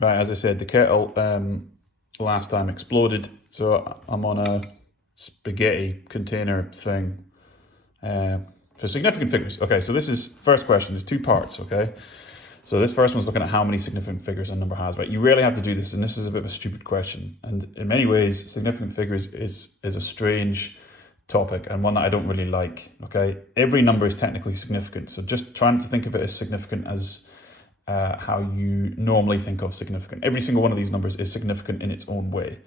Right, as I said, the kettle last time exploded, so I'm on a spaghetti container thing for significant figures. Okay, so this is first question. There's two parts. Okay, so this first one's looking at how many significant figures a number has. Right, you rarely have to do this, and this is a bit of a stupid question. And in many ways, significant figures is a strange topic and one that I don't really like. Okay, every number is technically significant, so just trying to think of it as significant as how you normally think of significant. Every single one of these numbers is significant in its own way,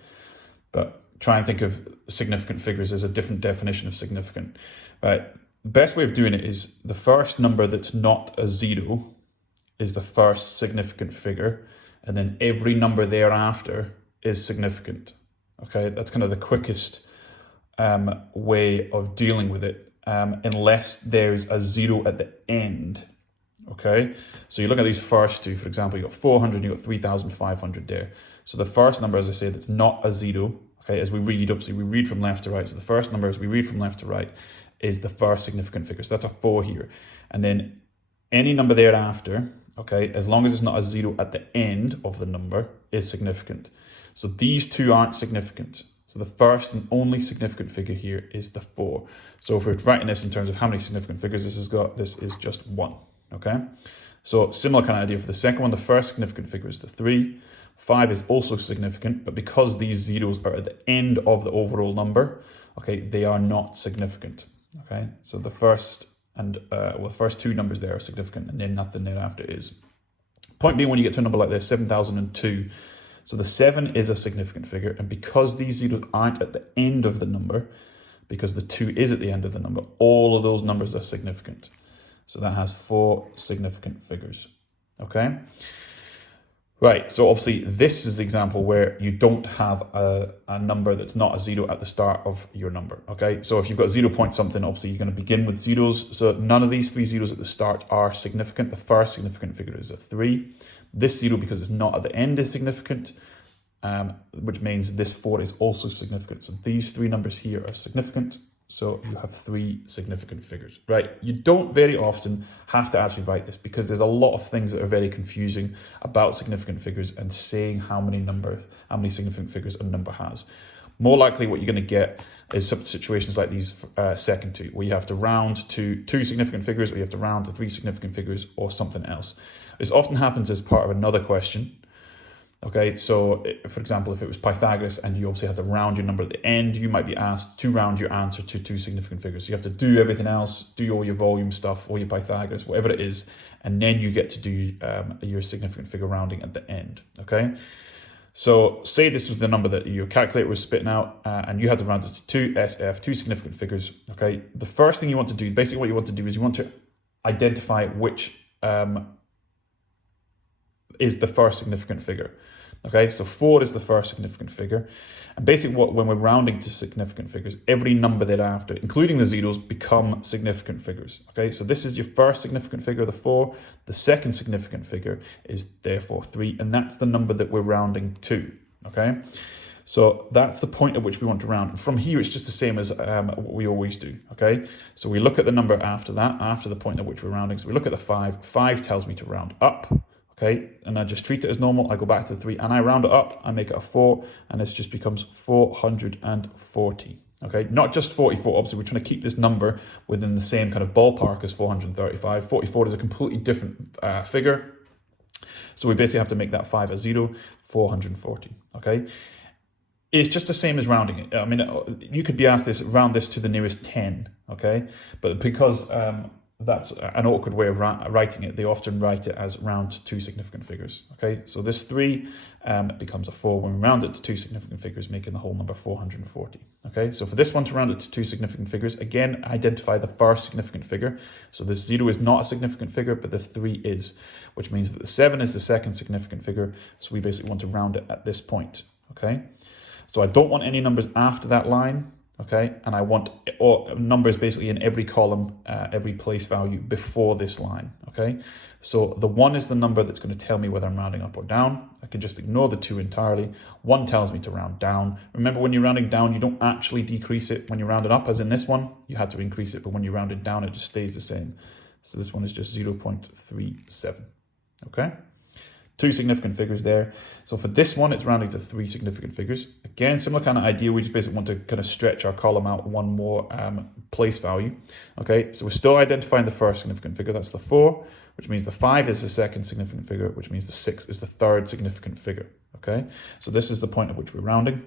but try and think of significant figures as a different definition of significant. Right. The best way of doing it is the first number that's not a zero is the first significant figure, and then every number thereafter is significant. Okay, that's kind of the quickest way of dealing with it, unless there's a zero at the end. Okay, so you look at these first two, for example, you got 400, you got 3,500 there. So the first number, as I said, that's not a zero, okay, as we read up, so we read from left to right. So the first number as we read from left to right is the first significant figure. So that's a 4 here. And then any number thereafter, okay, as long as it's not a zero at the end of the number, is significant. So these two aren't significant. So the first and only significant figure here is the 4. So if we're writing this in terms of how many significant figures this has got, this is just 1. Okay, so similar kind of idea for the second one. The first significant figure is the 3. 5 is also significant, but because these zeros are at the end of the overall number, okay, they are not significant. Okay, so the first and first two numbers there are significant, and then nothing thereafter is. Point being, when you get to a number like this, 7,002, so the 7 is a significant figure, and because these zeros aren't at the end of the number, because the 2 is at the end of the number, all of those numbers are significant. So that has 4 significant figures, okay? Right, so obviously this is the example where you don't have a number that's not a zero at the start of your number, okay? So if you've got 0 point something, obviously you're going to begin with zeros. So none of these 3 zeros at the start are significant. The first significant figure is a 3. This 0, because it's not at the end, is significant, which means this 4 is also significant. So these 3 numbers here are significant. So you have 3 significant figures, right? You don't very often have to actually write this because there's a lot of things that are very confusing about significant figures and saying how many significant figures a number has. More likely what you're going to get is some situations like these second two, where you have to round to 2 significant figures, or you have to round to 3 significant figures, or something else. This often happens as part of another question. Okay, so for example, if it was Pythagoras and you obviously had to round your number at the end, you might be asked to round your answer to 2 significant figures. So you have to do everything else, do all your volume stuff, all your Pythagoras, whatever it is, and then you get to do your significant figure rounding at the end, okay? So say this was the number that your calculator was spitting out and you had to round it to 2 SF, 2 significant figures, okay? The first thing you want to do, basically what you want to do is you want to identify which is the first significant figure. Okay, so 4 is the first significant figure. And basically when we're rounding to significant figures, every number thereafter, including the zeros, become significant figures. Okay, so this is your first significant figure, the 4. The second significant figure is therefore 3, and that's the number that we're rounding to. Okay, so that's the point at which we want to round. And from here, it's just the same as what we always do. Okay, so we look at the number after that, after the point at which we're rounding. So we look at the 5. 5 tells me to round up. Okay, and I just treat it as normal. I go back to the 3 and I round it up. I make it a 4, and this just becomes 440. Okay, not just 44. Obviously, we're trying to keep this number within the same kind of ballpark as 435. 44 is a completely different figure. So we basically have to make that 5 a 0, 440. Okay, it's just the same as rounding it. I mean, you could be asked this, round this to the nearest 10. Okay, but because that's an awkward way of writing it, they often write it as round to 2 significant figures. Okay, so this 3 becomes a 4 when we round it to 2 significant figures, making the whole number 440. Okay, so for this one, to round it to 2 significant figures, again, identify the first significant figure. So this 0 is not a significant figure, but this 3 is, which means that the 7 is the second significant figure. So we basically want to round it at this point. Okay, so I don't want any numbers after that line. Okay, and I want numbers basically in every column, every place value before this line. Okay, so the 1 is the number that's going to tell me whether I'm rounding up or down. I can just ignore the 2 entirely. 1 tells me to round down. Remember, when you're rounding down, you don't actually decrease it. When you round it up, as in this one, you had to increase it, but when you round it down, it just stays the same. So this one is just 0.37. Okay, Two significant figures there. So for this one, it's rounding to three significant figures. Again, similar kind of idea. We just basically want to kind of stretch our column out one more place value. Okay, so we're still identifying the first significant figure. That's the 4, which means the 5 is the second significant figure, which means the 6 is the third significant figure. Okay, so this is the point at which we're rounding.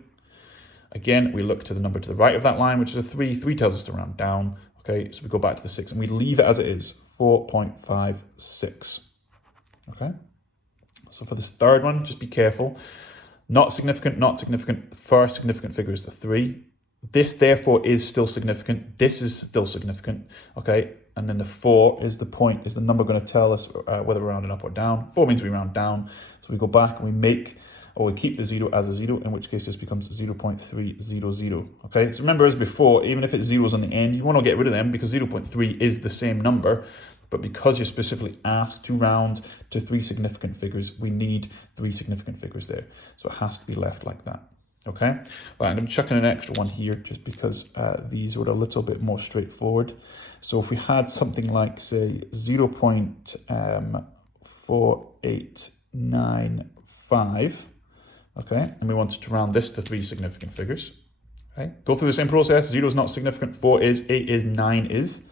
Again, we look to the number to the right of that line, which is a 3. 3 tells us to round down. Okay, so we go back to the 6 and we leave it as it is, 4.56. Okay, so for this third one, just be careful. Not significant, not significant. The first significant figure is the 3. This, therefore, is still significant. This is still significant. Okay, and then the 4 is the point, is the number going to tell us whether we're rounding up or down. 4 means we round down. So we go back and we make, or we keep the 0 as a 0, in which case this becomes 0.300. Okay, so remember as before, even if it's zeros on the end, you want to get rid of them because 0.3 is the same number. But because you're specifically asked to round to 3 significant figures, we need 3 significant figures there. So it has to be left like that. Okay, right, and I'm chucking an extra one here just because these were a little bit more straightforward. So if we had something like, say, 0.4895, okay, and we wanted to round this to 3 significant figures, okay, go through the same process. 0 is not significant, 4 is, 8 is, 9 is.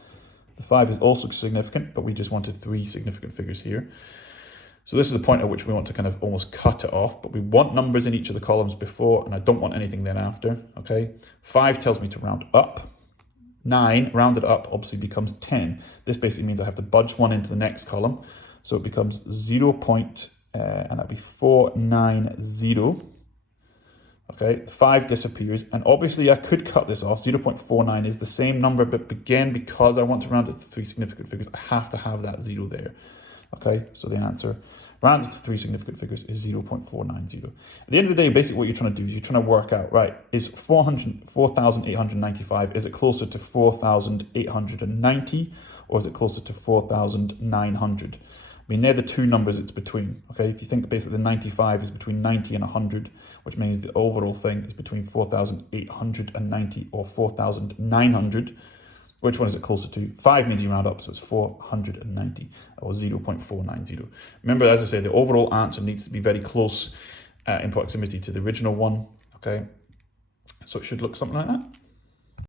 The 5 is also significant, but we just wanted 3 significant figures here. So this is the point at which we want to kind of almost cut it off, but we want numbers in each of the columns before, and I don't want anything then after, okay? 5 tells me to round up. 9, rounded up, obviously becomes 10. This basically means I have to budge one into the next column. So it becomes 0. And that'd be 490. Okay, 5 disappears, and obviously I could cut this off. 0.49 is the same number, but again, because I want to round it to 3 significant figures, I have to have that 0 there. Okay, so the answer, rounded to 3 significant figures, is 0.490. At the end of the day, basically what you're trying to do is you're trying to work out, right, is 4,895, is it closer to 4,890, or is it closer to 4,900? I mean, they're the two numbers it's between, okay? If you think basically the 95 is between 90 and 100, which means the overall thing is between 4,890 or 4,900. Which one is it closer to? 5 means you round up, so it's 490 or 0.490. Remember, as I say, the overall answer needs to be very close in proximity to the original one, okay? So it should look something like that.